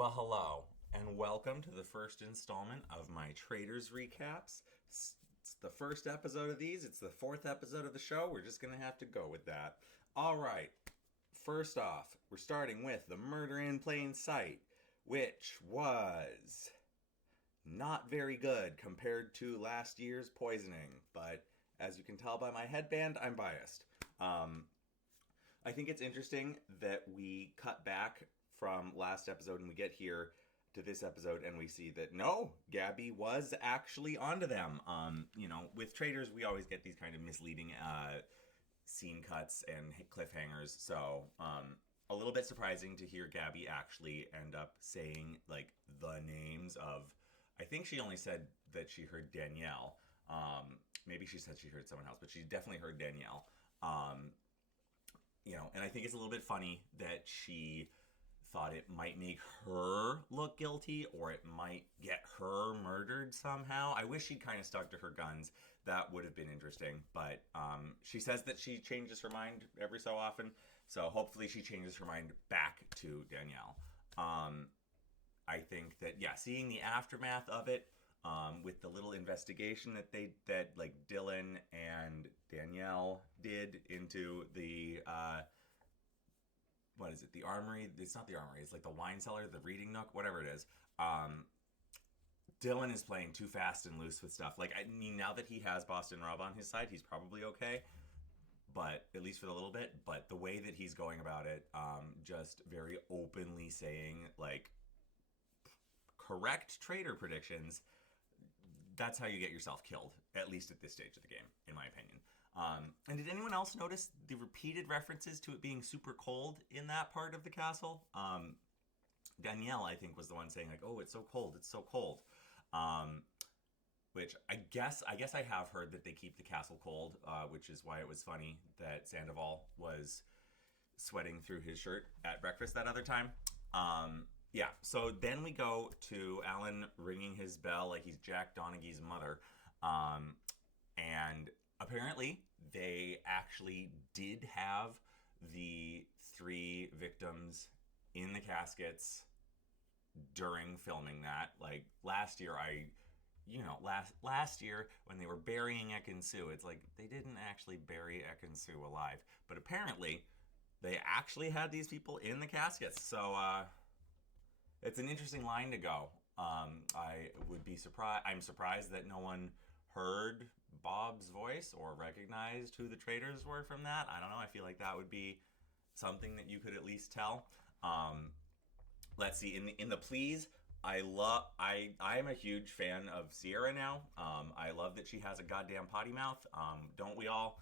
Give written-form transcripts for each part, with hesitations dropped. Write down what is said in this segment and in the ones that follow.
Well, hello, and welcome to the first installment of my Traitors recaps. It's the first episode of these, it's the fourth episode of the show. We're just gonna have to go with that. All right, first off, we're starting with the murder in plain sight, which was not very good compared to last year's poisoning, but as you can tell by my headband, I'm biased. Um, I think it's interesting that we cut back from last episode and we get here to this episode and we see that no, Gabby was actually onto them. With Traitors, we always get these kind of misleading scene cuts and cliffhangers. So, a little bit surprising to hear Gabby actually end up saying like the names of. I think she only said that she heard Danielle. Maybe she said she heard someone else, but she definitely heard Danielle. And I think it's a little bit funny that she thought it might make her look guilty or it might get her murdered somehow. I wish she'd kind of stuck to her guns. That would have been interesting. But she says that she changes her mind every so often. So hopefully she changes her mind back to Danielle. I think that, yeah, seeing the aftermath of it, with the little investigation that like Dylan and Danielle did into the what is it? The armory? It's not the armory. It's like the wine cellar, the reading nook, whatever it is. Dylan is playing too fast and loose with stuff. Like, I mean, now that he has Boston Rob on his side, he's probably okay. But at least for a little bit. But the way that he's going about it, just very openly saying like correct traitor predictions. That's how you get yourself killed, at least at this stage of the game, in my opinion. And did anyone else notice the repeated references to it being super cold in that part of the castle? Danielle, I think, was the one saying like, "Oh, it's so cold, it's so cold," which I guess I have heard that they keep the castle cold, which is why it was funny that Sandoval was sweating through his shirt at breakfast that other time. Yeah, so then we go to Alan ringing his bell like he's Jack Donaghy's mother. And apparently they actually did have the 3 victims in the caskets during filming that. Like last year, last year when they were burying Ekin-Su, it's like they didn't actually bury Ekin-Su alive. But apparently they actually had these people in the caskets. So, it's an interesting line to go. I would be surprised. I'm surprised that no one heard Bob's voice or recognized who the traitors were from that. I don't know. I feel like that would be something that you could at least tell. Let's see. In the pleas, I'm a huge fan of Sierra now. I love that she has a goddamn potty mouth. Don't we all?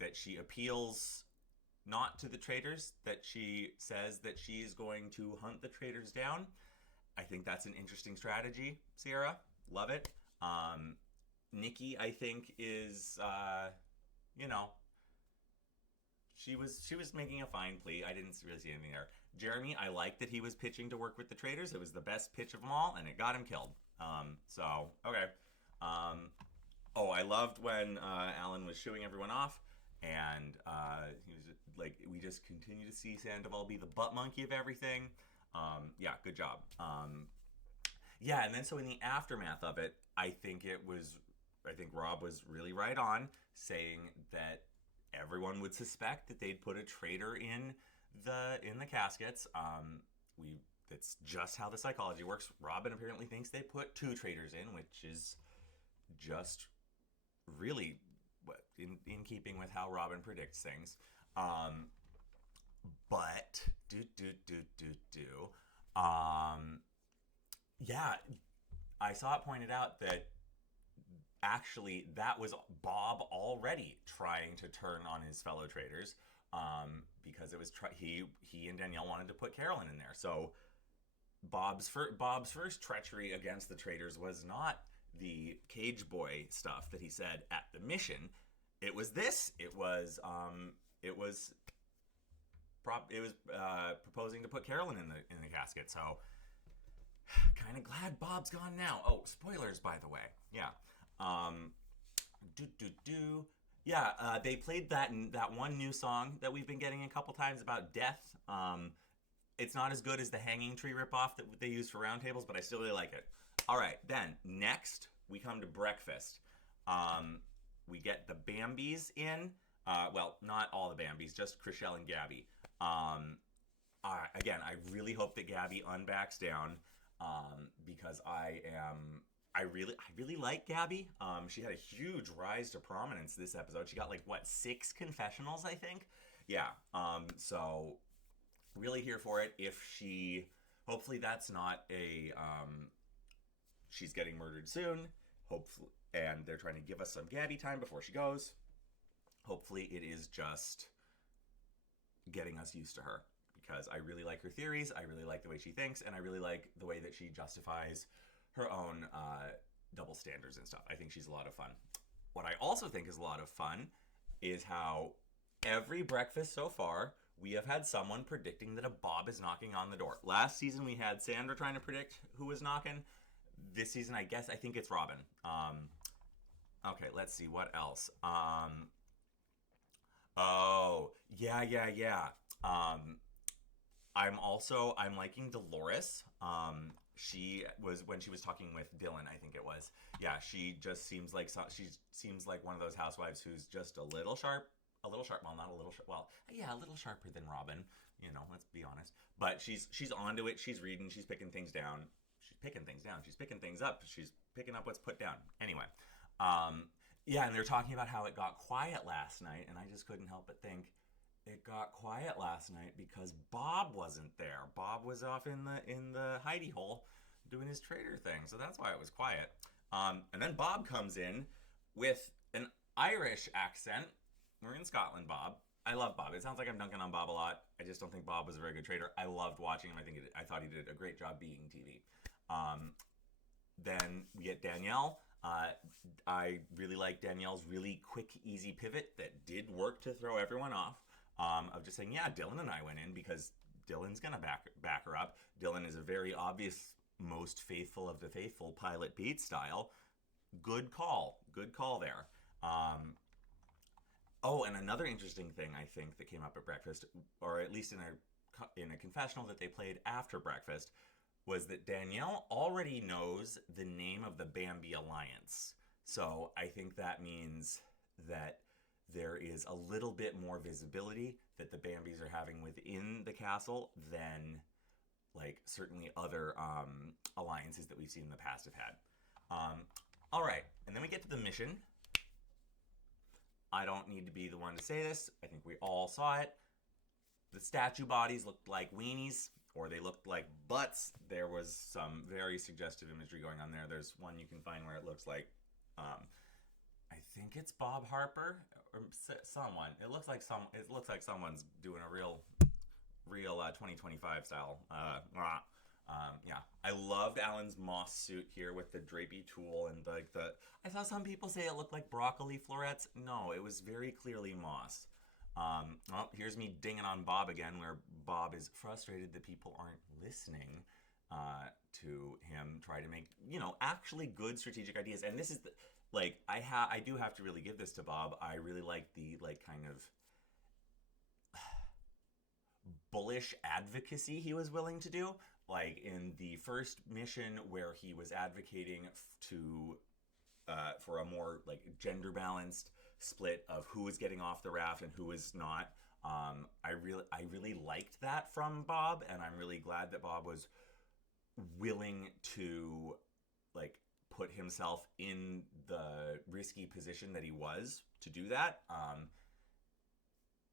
That she appeals not to the traitors, that she says that she's going to hunt the traitors down. I think that's an interesting strategy, Sierra. Love it. Nikki, I think, is, she was making a fine plea. I didn't really see anything there. Jeremy, I like that he was pitching to work with the traitors. It was the best pitch of them all, and it got him killed. Okay. I loved when Alan was shooing everyone off. And he was like, we just continue to see Sandoval be the butt monkey of everything. Yeah, good job. Yeah, and then so in the aftermath of it, I think Rob was really right on saying that everyone would suspect that they'd put a traitor in the caskets. That's just how the psychology works. Robin apparently thinks they put 2 traitors in, which is just really in keeping with how Robin predicts things. But yeah, I saw it pointed out that actually that was Bob already trying to turn on his fellow traitors, because it was he and Danielle wanted to put Carolyn in there. So Bob's first treachery against the traitors was not the cage boy stuff that he said at the mission. It was this. It was proposing to put Carolyn in the casket. So kind of glad Bob's gone now. Oh, spoilers, by the way. Yeah. They played that one new song that we've been getting a couple times about death. It's not as good as the hanging tree ripoff that they use for roundtables, but I still really like it. All right, then next we come to breakfast. We get the Bambis in. Well, not all the Bambis, just Chriselle and Gabby. Again, I really hope that Gabby unbacks down because I really like Gabby. She had a huge rise to prominence this episode. She got like what 6 confessionals, I think. Yeah. So really here for it. If she, hopefully that's not a she's getting murdered soon. Hopefully, and they're trying to give us some Gabby time before she goes. Hopefully, it is just getting us used to her because I really like her theories. I really like the way she thinks, and I really like the way that she justifies her own double standards and stuff. I think she's a lot of fun. What I also think is a lot of fun is how every breakfast so far we have had someone predicting that a Bob is knocking on the door. Last season we had Sandra trying to predict who was knocking. This season, I think it's Robin. Okay, let's see what else. Oh, yeah. I'm liking Dolores. She was, when she was talking with Dylan, I think it was. Yeah, she just seems like one of those housewives who's just a little sharp. Well, not a little sharp. Well, yeah, a little sharper than Robin. You know, let's be honest. But she's onto it. She's reading. She's picking things down. She's picking things down. She's picking things up. She's picking up what's put down. Anyway, yeah, and they're talking about how it got quiet last night, and I just couldn't help but think it got quiet last night because Bob wasn't there. Bob was off in the hidey hole doing his traitor thing, so that's why it was quiet. And then Bob comes in with an Irish accent. We're in Scotland, Bob. I love Bob. It sounds like I'm dunking on Bob a lot. I just don't think Bob was a very good traitor. I loved watching him. I thought he did a great job being TV. Then we get Danielle. I really like Danielle's really quick, easy pivot that did work to throw everyone off. Of just saying, yeah, Dylan and I went in because Dylan's gonna back her up. Dylan is a very obvious, most faithful of the faithful Pilot Pete style. Good call there. Oh, and another interesting thing I think that came up at breakfast, or at least in a confessional that they played after breakfast, was that Danielle already knows the name of the Bambi Alliance. So I think that means that there is a little bit more visibility that the Bambis are having within the castle than like certainly other alliances that we've seen in the past have had. All right, and then we get to the mission. I don't need to be the one to say this. I think we all saw it. The statue bodies looked like weenies, or they looked like butts. There was some very suggestive imagery going on there. There's one you can find where it looks like, I think it's Bob Harper or someone. It looks like someone's doing a real 2025 style. Yeah, I loved Alan's moss suit here with the drapey tulle and like the. I saw some people say it looked like broccoli florets. No, it was very clearly moss. Well, here's me dinging on Bob again, where Bob is frustrated that people aren't listening to him try to make actually good strategic ideas. And this is I do have to really give this to Bob. I really like the kind of bullish advocacy he was willing to do. Like in the first mission where he was advocating for a more like gender balanced split of who was getting off the raft and who was not. I really liked that from Bob, and I'm really glad that Bob was willing to like put himself in the risky position that he was to do that.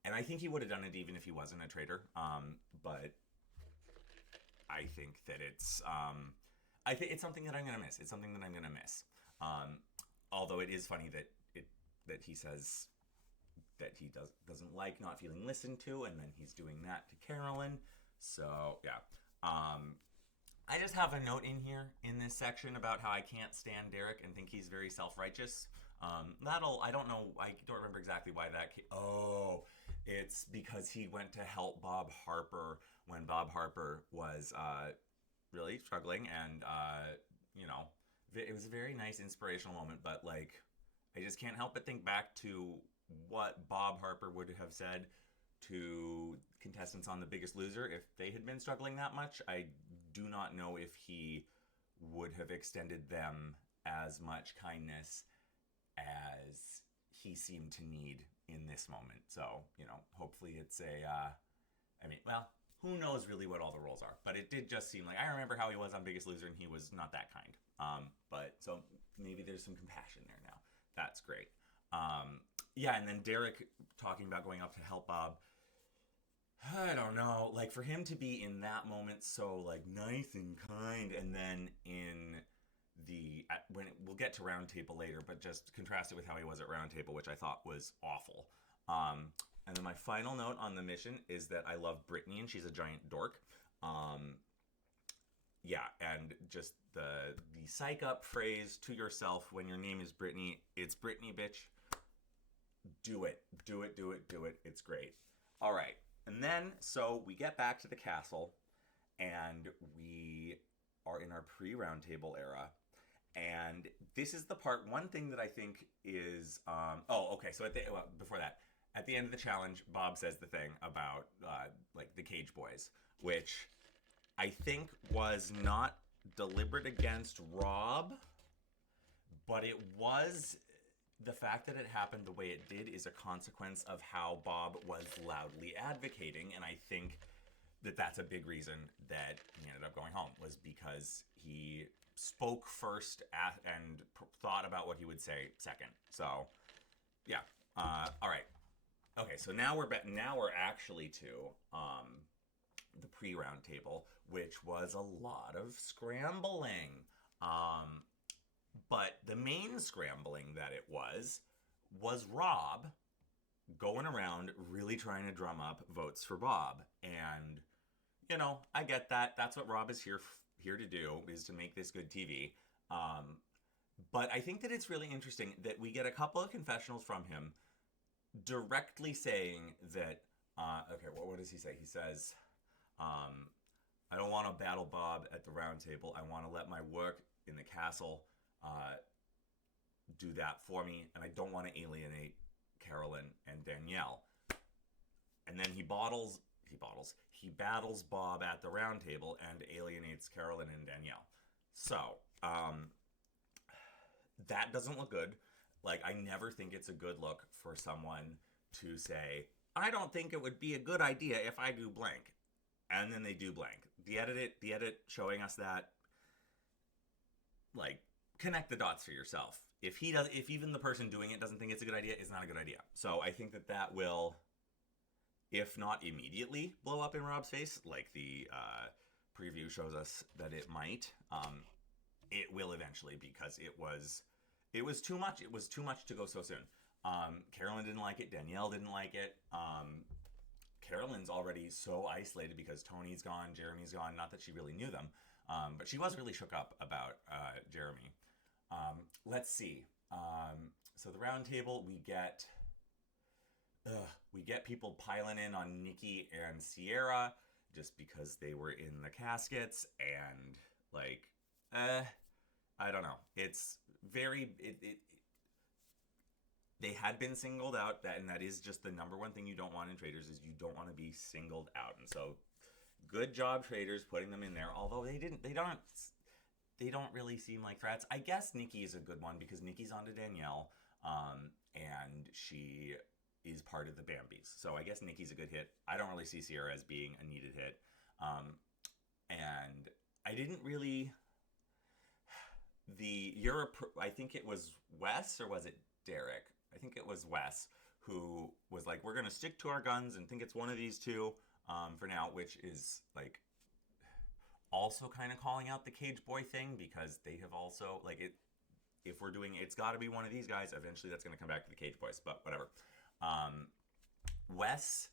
And I think he would have done it even if he wasn't a traitor. But I think that it's something that I'm gonna miss. It's something that I'm gonna miss. Although it is funny that he says that he doesn't like not feeling listened to, and then he's doing that to Carolyn. So yeah. I just have a note in here in this section about how I can't stand Derek and think he's very self-righteous. I don't know, I don't remember exactly why that came. Oh, it's because he went to help Bob Harper when Bob Harper was really struggling, and it was a very nice inspirational moment, but like I just can't help but think back to what Bob Harper would have said to contestants on The Biggest Loser, if they had been struggling that much, I do not know if he would have extended them as much kindness as he seemed to need in this moment. So, hopefully it's who knows really what all the roles are, but it did just seem like, I remember how he was on Biggest Loser and he was not that kind. But so maybe there's some compassion there now. That's great. And then Derek talking about going up to help Bob. I don't know, like for him to be in that moment so like nice and kind, and then we'll get to Round Table later, but just contrast it with how he was at Round Table, which I thought was awful. And then my final note on the mission is that I love Brittany and she's a giant dork. And just the psych up phrase to yourself when your name is Brittany, it's Brittany, bitch. Do it. It's great. All right. And then, so we get back to the castle, and we are in our pre-Round Table era. And this is the part, one thing that I think is, so before that, at the end of the challenge, Bob says the thing about, the Cage Boys, which I think was not deliberate against Rob, but it was... The fact that it happened the way it did is a consequence of how Bob was loudly advocating, and I think that that's a big reason that he ended up going home, was because he spoke first and thought about what he would say second. So, yeah. All right. Okay, so now we're actually to the pre-Round Table, which was a lot of scrambling. But the main scrambling that it was Rob going around really trying to drum up votes for Bob. And, I get that. That's what Rob is here to do, is to make this good TV. But I think that it's really interesting that we get a couple of confessionals from him directly saying that, what does he say? He says, I don't want to battle Bob at the Round Table. I want to let my work in the castle do that for me, and I don't want to alienate Carolyn and Danielle. And then he battles Bob at the Round Table and alienates Carolyn and Danielle. So, that doesn't look good. Like, I never think it's a good look for someone to say, I don't think it would be a good idea if I do blank. And then they do blank. The edit showing us that, like, connect the dots for yourself. If even the person doing it doesn't think it's a good idea, it's not a good idea. So I think that will, if not immediately, blow up in Rob's face, like the preview shows us that it might. It will eventually, because it was too much. It was too much to go so soon. Carolyn didn't like it. Danielle didn't like it. Carolyn's already so isolated because Tony's gone, Jeremy's gone. Not that she really knew them. But she was really shook up about Jeremy. Let's see. So the Round Table, we get people piling in on Nikki and Sierra just because they were in the caskets, and I don't know. It's very they had been singled out, and that is just the number one thing you don't want in Traitors, is you don't want to be singled out. And so good job, Traitors, putting them in there. Although they don't really seem like threats. I guess Nikki is a good one because Nikki's onto Danielle, and she is part of the Bambis. So I guess Nikki's a good hit. I don't really see Sierra as being a needed hit. And I didn't really... I think it was Wes, or was it Derek? I think it was Wes, who was like, we're going to stick to our guns and think it's one of these two for now, which is like also kind of calling out the Cage Boy thing, because they have also, like, if we're doing it's got to be one of these guys, eventually that's going to come back to the Cage Boys, but whatever. Wes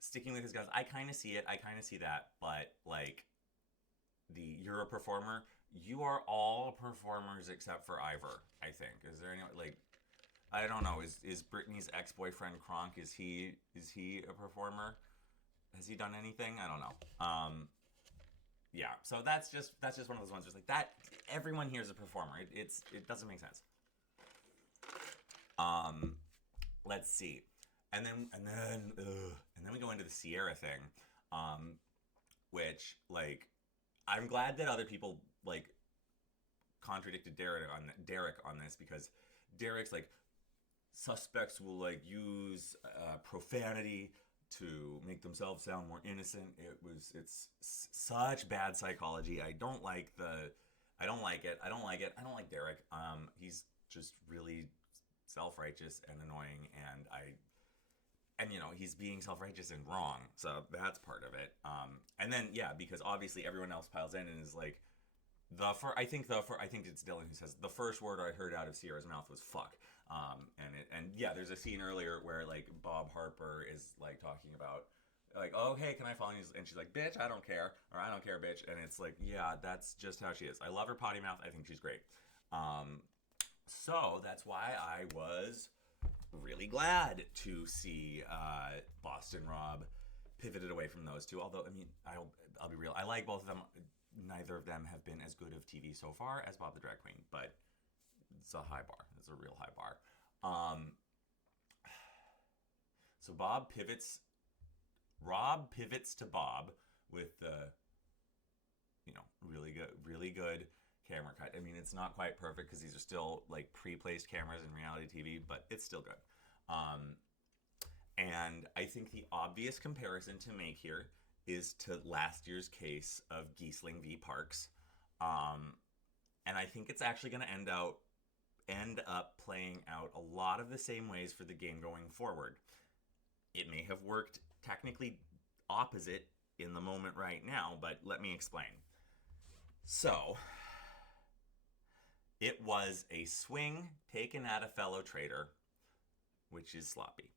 sticking with his guns, I kind of see it, I kind of see that, but like, you're a performer, you are all performers except for Ivor, I think. Is there any, like, I don't know, is Brittany's ex-boyfriend Kronk, is he a performer? Has he done anything? I don't know. Yeah, so that's just one of those ones, just like that, everyone here is a performer. It doesn't make sense. Let's see. and then we go into the Sierra thing, um, which like I'm glad that other people like contradicted Derek on this because Derek's like suspects will like use profanity to make themselves sound more innocent. It's such bad psychology. I don't like it. I don't like it. I don't like Derek. He's just really self-righteous and annoying, and you know he's being self-righteous and wrong, so that's part of it. And then yeah, because obviously everyone else piles in and is like I think it's Dylan who says the first word I heard out of Sierra's mouth was fuck. And yeah, there's a scene earlier where like Bob Harper is like talking about like, oh hey, can I follow you? And she's like, bitch, I don't care, or I don't care, bitch. And it's like, yeah, that's just how she is. I love her potty mouth. I think she's great. So that's why I was really glad to see Boston Rob pivoted away from those two. Although I mean, I'll be real, I like both of them. Neither of them have been as good of TV so far as Bob the Drag Queen, but it's a high bar. It's a real high bar. So Rob pivots to Bob with the, you know, really good camera cut. I mean, it's not quite perfect because these are still like pre-placed cameras in reality TV, but it's still good. And I think the obvious comparison to make here is to last year's case of Giesling v. Parks. And I think it's actually going to end up playing out a lot of the same ways for the game going forward. It may have worked technically opposite in the moment right now, but let me explain. So, it was a swing taken at a fellow traitor, which is sloppy.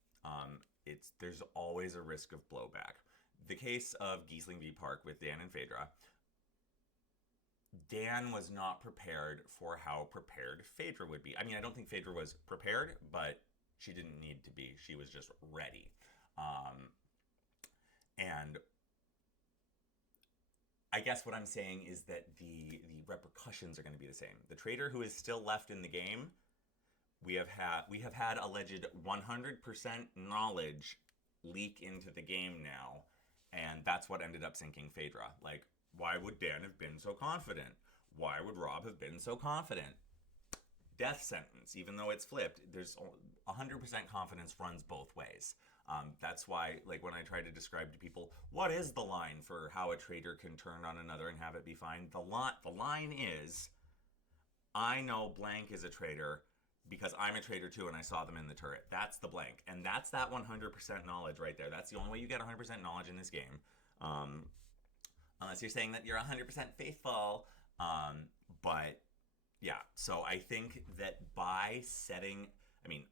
There's always a risk of blowback. The case of Giesling v. Park with Dan and Phaedra, Dan was not prepared for how prepared Phaedra would be. I mean, I don't think Phaedra was prepared, but she didn't need to be. She was just ready. And I guess what I'm saying is that the repercussions are going to be the same. The traitor who is still left in the game, we have had alleged 100% knowledge leak into the game now, and that's what ended up sinking Phaedra. Like, why would Dan have been so confident? Why would Rob have been so confident? Death sentence, even though it's flipped, there's 100% confidence runs both ways. That's why, like, when I try to describe to people, what is the line for how a traitor can turn on another and have it be fine? The line is, I know blank is a traitor because I'm a traitor too and I saw them in the turret. That's the blank. And that's that 100% knowledge right there. That's the only way you get 100% knowledge in this game. Unless you're saying that you're 100% faithful. But yeah, so I think that by setting, I mean,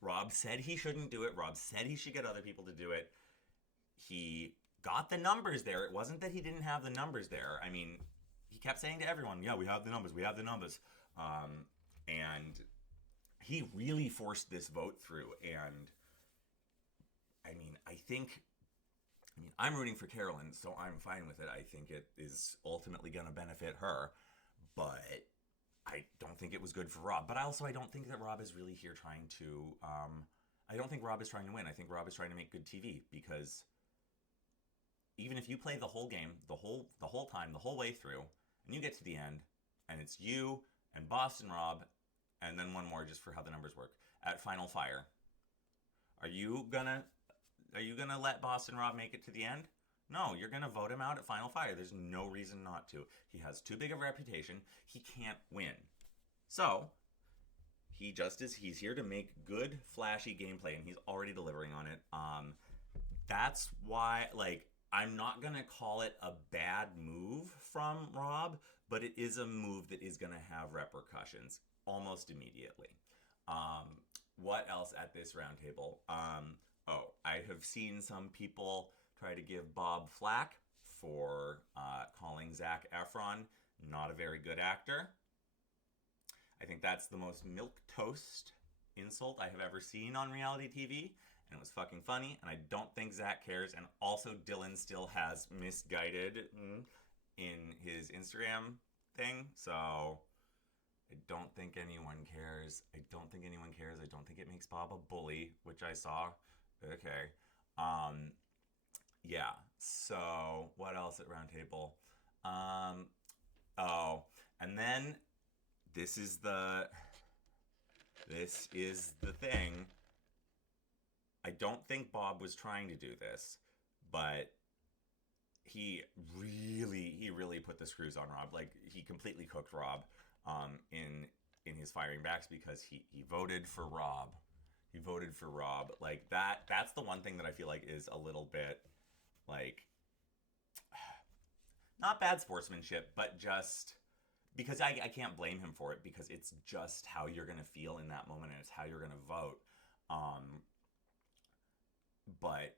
Rob said he shouldn't do it. Rob said he should get other people to do it. He got the numbers there. It wasn't that he didn't have the numbers there. I mean, he kept saying to everyone, yeah, we have the numbers. We have the numbers. And he really forced this vote through. And I mean, I'm rooting for Carolyn, so I'm fine with it. I think it is ultimately going to benefit her. But I don't think it was good for Rob. But I don't think that Rob is really here trying to... I don't think Rob is trying to win. I think Rob is trying to make good TV. Because even if you play the whole game, the whole time, the whole way through, and you get to the end, and it's you and Boston Rob, and then one more just for how the numbers work, at Final Fire, are you gonna let Boston Rob make it to the end? No, you're going to vote him out at Final Fire. There's no reason not to. He has too big of a reputation. He can't win. So, he's here to make good, flashy gameplay, and he's already delivering on it. That's why, like, I'm not going to call it a bad move from Rob, but it is a move that is going to have repercussions almost immediately. What else at this roundtable? I have seen some people try to give Bob flack for calling Zac Efron not a very good actor. I think that's the most milquetoast insult I have ever seen on reality TV, and it was fucking funny, and I don't think Zac cares, and also Dylan still has misguided in his Instagram thing, so I don't think anyone cares. I don't think it makes Bob a bully, which I saw Okay. Um, yeah. So what else at Roundtable? Um, oh, and then this is the this is the thing. I don't think Bob was trying to do this, but he really put the screws on Rob. Like he completely cooked Rob in his firing backs because he voted for Rob. He voted for Rob. Like that's the one thing that I feel like is a little bit like not bad sportsmanship, but just because I can't blame him for it because it's just how you're gonna feel in that moment and it's how you're gonna vote. Um, but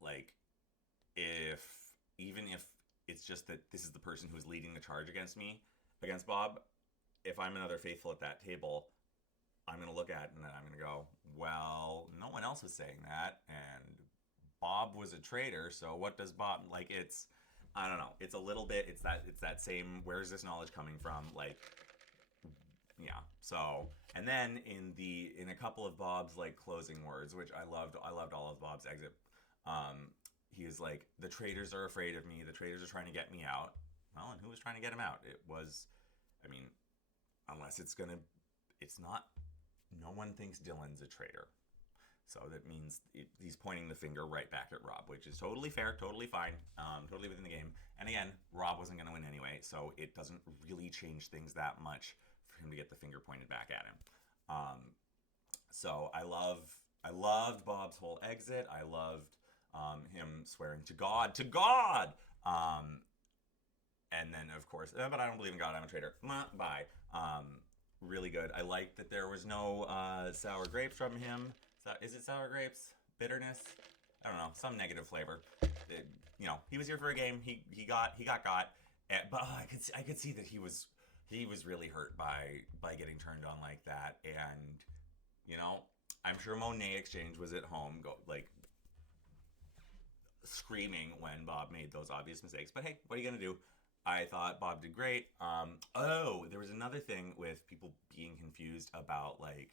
like if even if it's just that this is the person who's leading the charge against me, against Bob, if I'm another faithful at that table, I'm going to look at it and I'm going to go, well, no one else was saying that. And Bob was a traitor. So what does Bob like? It's, I don't know. It's a little bit, it's that same, where's this knowledge coming from? Like, yeah. So, and then in a couple of Bob's like closing words, which I loved all of Bob's exit. He is like, the traitors are afraid of me. The traitors are trying to get me out. Well, and who was trying to get him out? It was, I mean, unless it's not, no one thinks Dylan's a traitor. So that means he's pointing the finger right back at Rob, which is totally fair, totally fine, totally within the game. And again, Rob wasn't going to win anyway, so it doesn't really change things that much for him to get the finger pointed back at him. So I loved Bob's whole exit. I loved him swearing to God, and then of course, but I don't believe in God. I'm a traitor. Bye. Really good. I liked that there was no sour grapes from him. Is it sour grapes? Bitterness? I don't know. Some negative flavor. He was here for a game. He got, but I could see that he was really hurt by getting turned on like that. And I'm sure Monet Exchange was at home, screaming when Bob made those obvious mistakes. But hey, what are you gonna do? I thought Bob did great. There was another thing with people being confused about like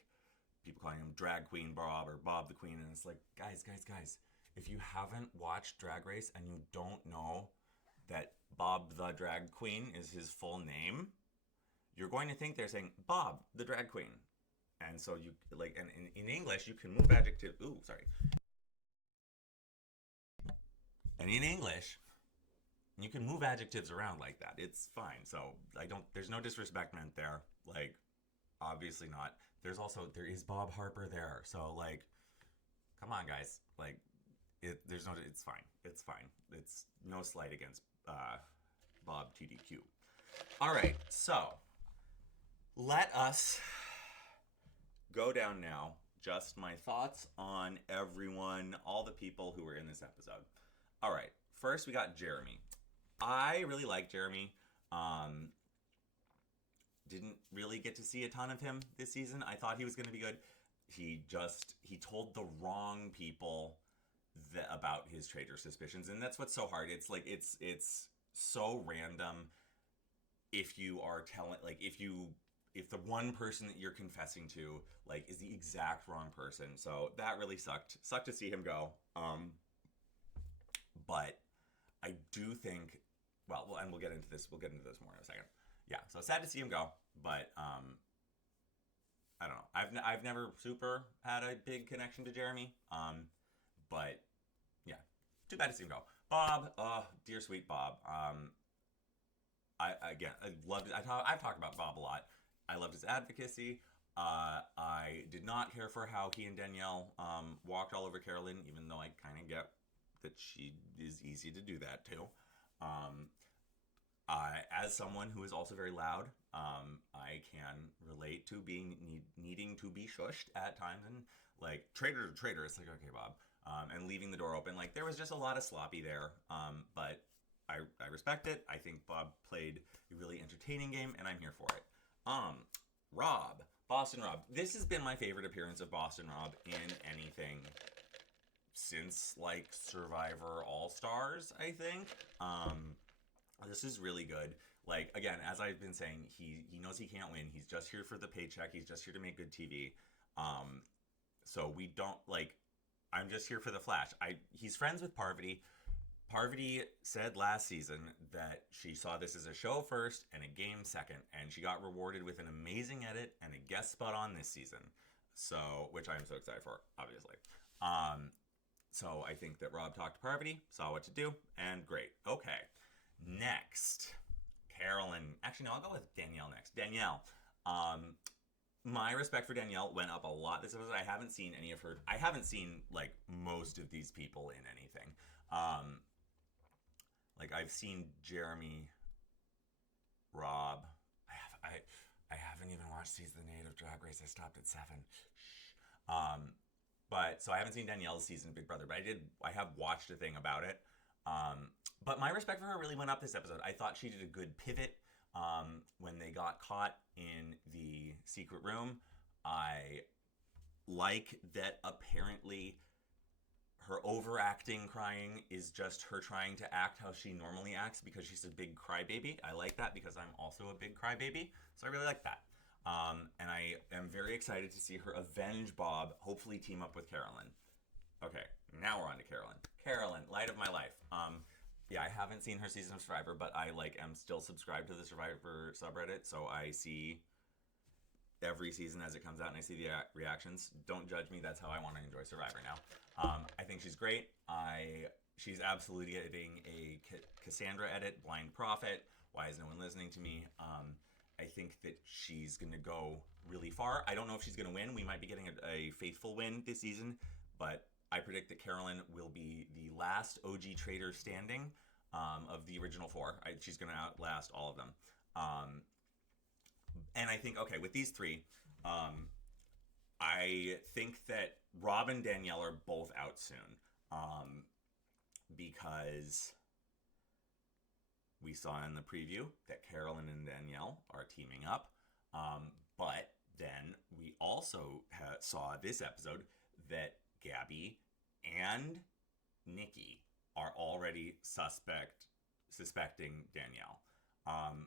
people calling him Drag Queen Bob or Bob the Queen, and it's like, guys, if you haven't watched Drag Race and you don't know that Bob the Drag Queen is his full name, you're going to think they're saying Bob the Drag Queen. And so you like, and in English you can move adjectives. Ooh, sorry. And in English, you can move adjectives around like that. It's fine. So there's no disrespect meant there. Like, obviously not. There is Bob Harper there. So like, come on guys. Like, it's fine. It's fine. It's no slight against Bob TDQ. All right. So let us go down now. Just my thoughts on everyone, all the people who were in this episode. All right. First, we got Jeremy. I really like Jeremy. Didn't really get to see a ton of him this season. I thought he was going to be good. He told the wrong people about his traitor suspicions, and that's what's so hard. It's like it's so random. If you are telling, like, if the one person that you're confessing to like is the exact wrong person, so that really sucked. Sucked to see him go. But I do think, and we'll get into this. We'll get into this more in a second. Yeah, so sad to see him go, but I don't know. I've never super had a big connection to Jeremy. But yeah, too bad to see him go. Bob, dear sweet Bob. I loved it. I've talked about Bob a lot. I loved his advocacy. I did not care for how he and Danielle walked all over Carolyn, even though I kind of get that she is easy to do that too. As someone who is also very loud, I can relate to needing to be shushed at times, and like traitor to traitor, it's like, okay, Bob, and leaving the door open. Like there was just a lot of sloppy there, but I respect it. I think Bob played a really entertaining game, and I'm here for it. Boston Rob. This has been my favorite appearance of Boston Rob in anything since like Survivor All Stars, I think. This is really good. Like, again, as I've been saying, he knows he can't win. He's just here for the paycheck. He's just here to make good TV. So we don't like, I'm just here for the flash. He's friends with Parvati. Parvati said last season that she saw this as a show first and a game second, and she got rewarded with an amazing edit and a guest spot on this season. So, which I'm so excited for, obviously. So I think that Rob talked to Parvati, saw what to do, and great. Okay, next, Carolyn. Actually, no, I'll go with Danielle next. Danielle. My respect for Danielle went up a lot this episode. I haven't seen any of her. I haven't seen like most of these people in anything. Like I've seen Jeremy, Rob. I haven't even watched season 8 of Drag Race. I stopped at 7. But so I haven't seen Danielle's season of Big Brother, but I have watched a thing about it. But my respect for her really went up this episode. I thought she did a good pivot when they got caught in the secret room. I like that apparently her overacting crying is just her trying to act how she normally acts because she's a big crybaby. I like that because I'm also a big crybaby, so I really like that. And I am very excited to see her avenge Bob, hopefully team up with Carolyn. Okay, now we're on to Carolyn. Carolyn, light of my life. Yeah, I haven't seen her season of Survivor, but I am still subscribed to the Survivor subreddit, so I see every season as it comes out and I see the reactions. Don't judge me, that's how I want to enjoy Survivor now. I think she's great. She's absolutely getting a Cassandra edit, Blind Prophet. Why is no one listening to me? I think that she's going to go really far. I don't know if she's going to win. We might be getting a faithful win this season, but I predict that Carolyn will be the last OG traitor standing of the original 4. She's going to outlast all of them. And I think, okay, with these 3, I think that Rob and Danielle are both out soon because we saw in the preview that Carolyn and Danielle are teaming up. But then we also saw this episode that Gabby and Nikki are already suspecting Danielle.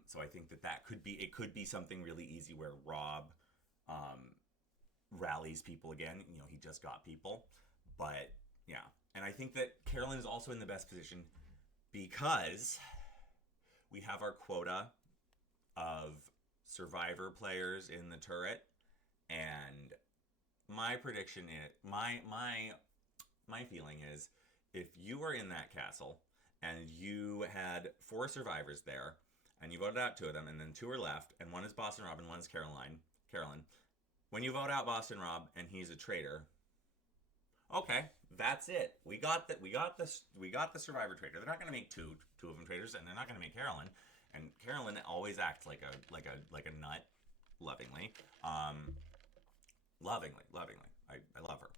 So I think that could be something really easy where Rob rallies people again. You know, he just got people. But yeah. And I think that Carolyn is also in the best position because we have our quota of Survivor players in the turret. And my prediction is, my feeling is, if you are in that castle and you had 4 survivors there and you voted out 2 of them and then 2 are left and one is Boston Rob and one is Carolyn, when you vote out Boston Rob and he's a traitor, okay, that's it. We got the Survivor traitor. They're not going to make two of them traitors, and they're not going to make Carolyn. And Carolyn always acts like a nut, lovingly. Lovingly. I love her.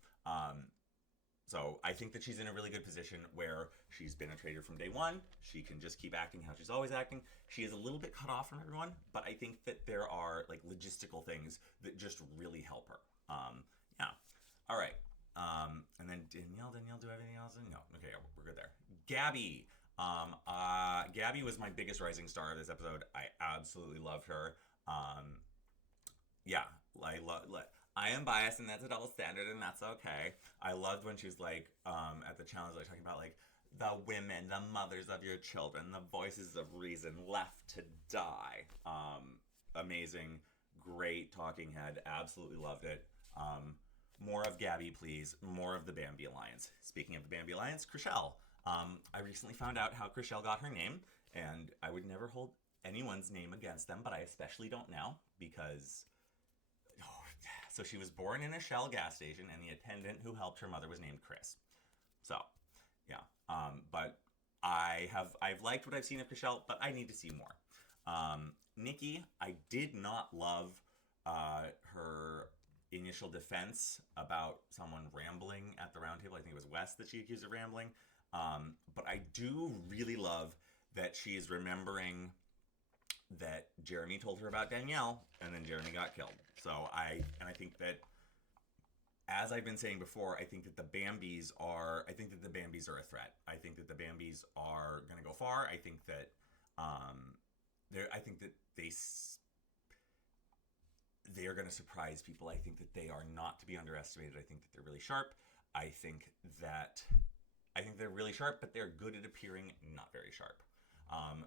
So I think that she's in a really good position where she's been a traitor from day one. She can just keep acting how she's always acting. She is a little bit cut off from everyone, but I think that there are like logistical things that just really help her. Yeah. All right. And then Danielle, do everything else? No. Okay, we're good there. Gabby. Gabby was my biggest rising star of this episode. I absolutely loved her. Yeah, I am biased and that's a double standard and that's okay. I loved when she was like, at the challenge, like talking about like the women, the mothers of your children, the voices of reason left to die. Amazing, great talking head. Absolutely loved it. More of Gabby, please. More of the Bambi Alliance. Speaking of the Bambi Alliance, Chrishell. I recently found out how Chrishell got her name, and I would never hold anyone's name against them, but I especially don't now because... So she was born in a Shell gas station, and the attendant who helped her mother was named Chris. So, yeah. But I've liked what I've seen of Chrishell, but I need to see more. Nikki, I did not love her initial defense about someone rambling at the round table. I think it was Wes that she accused of rambling. But I do really love that she is remembering that Jeremy told her about Danielle, and then Jeremy got killed. So I think that, as I've been saying before, I think that the Bambis are a threat. I think that the Bambis are going to go far. I think that they are going to surprise people. I think that they are not to be underestimated. I think that they're really sharp. I think that they're really sharp, but they're good at appearing not very sharp.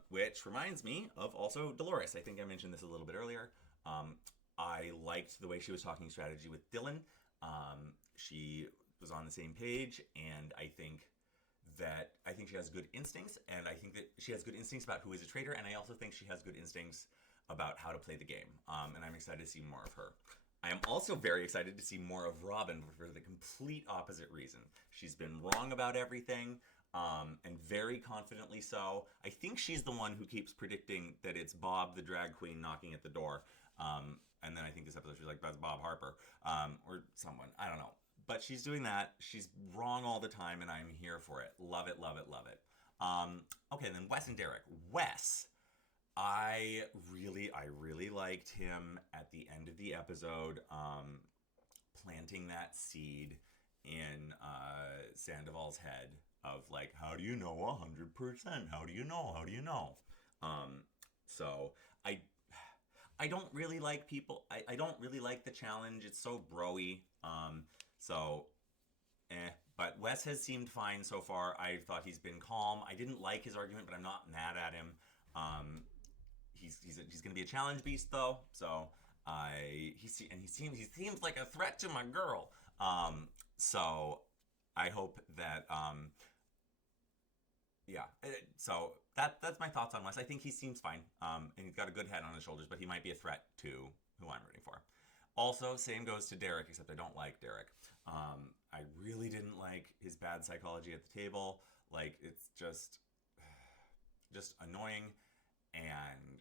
Which reminds me of also Dolores. I think I mentioned this a little bit earlier. I liked the way she was talking strategy with Dylan. She was on the same page, and I think she has good instincts, and I think that she has good instincts about who is a traitor, and I also think she has good instincts about how to play the game. And I'm excited to see more of her. I am also very excited to see more of Robin for the complete opposite reason. She's been wrong about everything, and very confidently so. I think she's the one who keeps predicting that it's Bob the drag queen knocking at the door. And then I think this episode she's like, that's Bob Harper, or someone. I don't know. But she's doing that. She's wrong all the time, and I'm here for it. Love it, love it, love it. Okay, then Wes and Derek. Wes, I really liked him at the end of the episode, planting that seed in Sandoval's head of like, how do you know 100%? How do you know? How do you know? So I don't really like people. I don't really like the challenge. It's so bro-y. But Wes has seemed fine so far. I thought he's been calm. I didn't like his argument, but I'm not mad at him. He's going to be a challenge beast though. So he seems like a threat to my girl. So I hope that yeah. So that's my thoughts on Wes. I think he seems fine. And he's got a good head on his shoulders, but he might be a threat to who I'm rooting for. Also, same goes to Derek, except I don't like Derek. I really didn't like his bad psychology at the table. Like, it's just annoying. And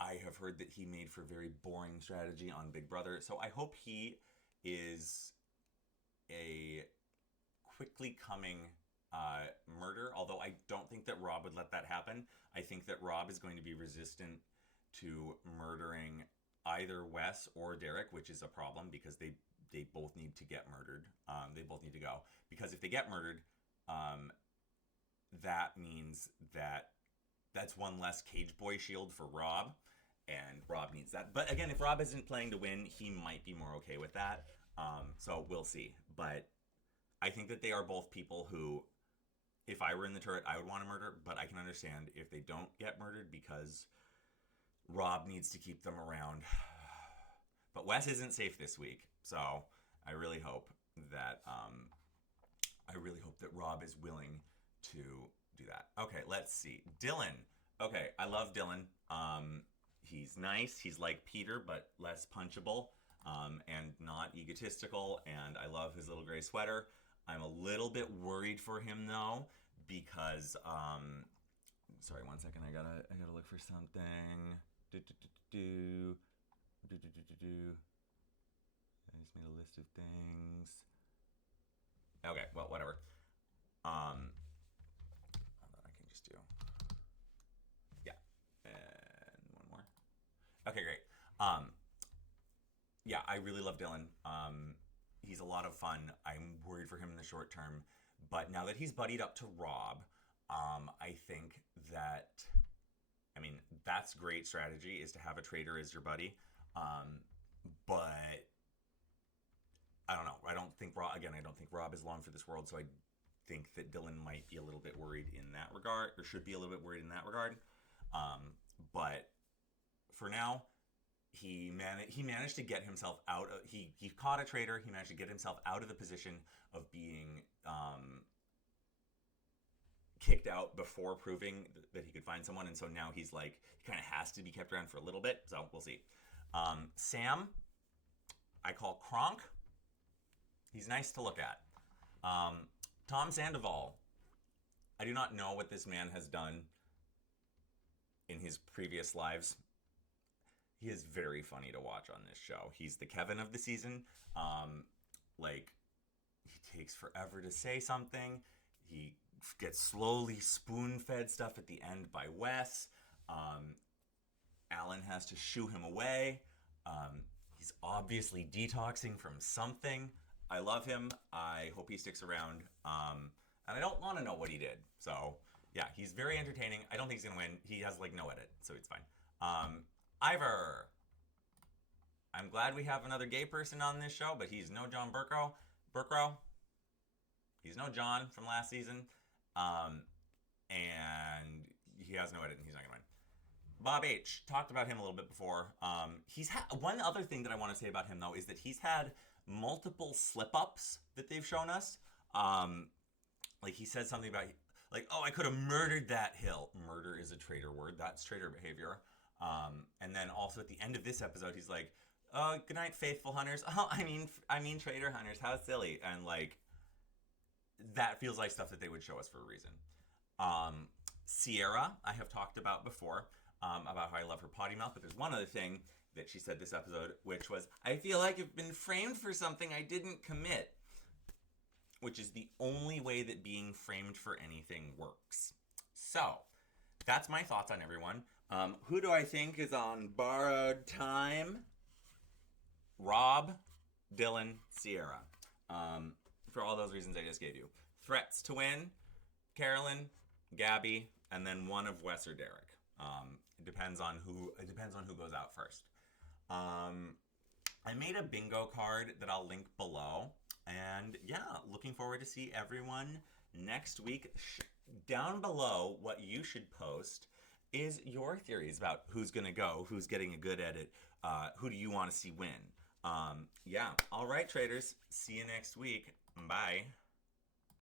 I have heard that he made for very boring strategy on Big Brother. So I hope he is a quickly coming murder, although I don't think that Rob would let that happen. I think that Rob is going to be resistant to murdering either Wes or Derek, which is a problem because they both need to get murdered. They both need to go. Because if they get murdered, that means that's one less cage boy shield for Rob, and Rob needs that. But again, if Rob isn't playing to win, he might be more okay with that. So we'll see. But I think that they are both people who, if I were in the turret, I would want to murder, but I can understand if they don't get murdered because Rob needs to keep them around. But Wes isn't safe this week, so I really hope that Rob is willing to do that. Okay, let's see. Dylan. Okay, I love Dylan. He's nice. He's like Peter, but less punchable, and not egotistical. And I love his little gray sweater. I'm a little bit worried for him though, because sorry, 1 second. I gotta look for something. I just made a list of things. Okay, well, whatever. Hold on, I can just do. Yeah, and one more. Okay, great. Yeah, I really love Dylan. He's a lot of fun. I'm worried for him in the short term, but now that he's buddied up to Rob, I think that, I mean, that's great strategy, is to have a traitor as your buddy. But I don't know. I don't think Rob is long for this world, so I think that Dylan might be a little bit worried in that regard, or should be a little bit worried in that regard. But for now, he managed to get himself out of, he caught a traitor. He managed to get himself out of the position of being kicked out before proving that he could find someone, and so now he's like, he kind of has to be kept around for a little bit, so we'll see. Sam, I call Kronk. He's nice to look at. Tom Sandoval, I do not know what this man has done in his previous lives. He is very funny to watch on this show. He's the Kevin of the season. Like, he takes forever to say something. He gets slowly spoon-fed stuff at the end by Wes. Alan has to shoo him away. He's obviously detoxing from something. I love him. I hope he sticks around. And I don't want to know what he did. So, yeah, he's very entertaining. I don't think he's going to win. He has, like, no edit, so it's fine. Ivor. I'm glad we have another gay person on this show, but he's no John Burko. Burko. He's no John from last season. And he has no edit and he's not going to win. Bob H. Talked about him a little bit before. He's had one other thing that I want to say about him, though, is that he's had multiple slip-ups that they've shown us. Like, he said something about, like, oh, I could have murdered that hill. Murder is a traitor word. That's traitor behavior. And then also at the end of this episode, he's like, oh, good night, faithful hunters. Oh, I mean traitor hunters. How silly. And, like, that feels like stuff that they would show us for a reason. Sierra, I have talked about before, about how I love her potty mouth, but there's one other thing that she said this episode, which was, I feel like I've been framed for something I didn't commit, which is the only way that being framed for anything works. So, that's my thoughts on everyone. Who do I think is on borrowed time? Rob, Dylan, Sierra. For all those reasons I just gave you. Threats to win, Carolyn, Gabby, and then one of Wes or Derek. It depends on who goes out first. I made a bingo card that I'll link below. And yeah, looking forward to see everyone next week. Down below, what you should post is your theories about who's going to go, who's getting a good edit, who do you want to see win. Yeah. All right, traders. See you next week. Bye.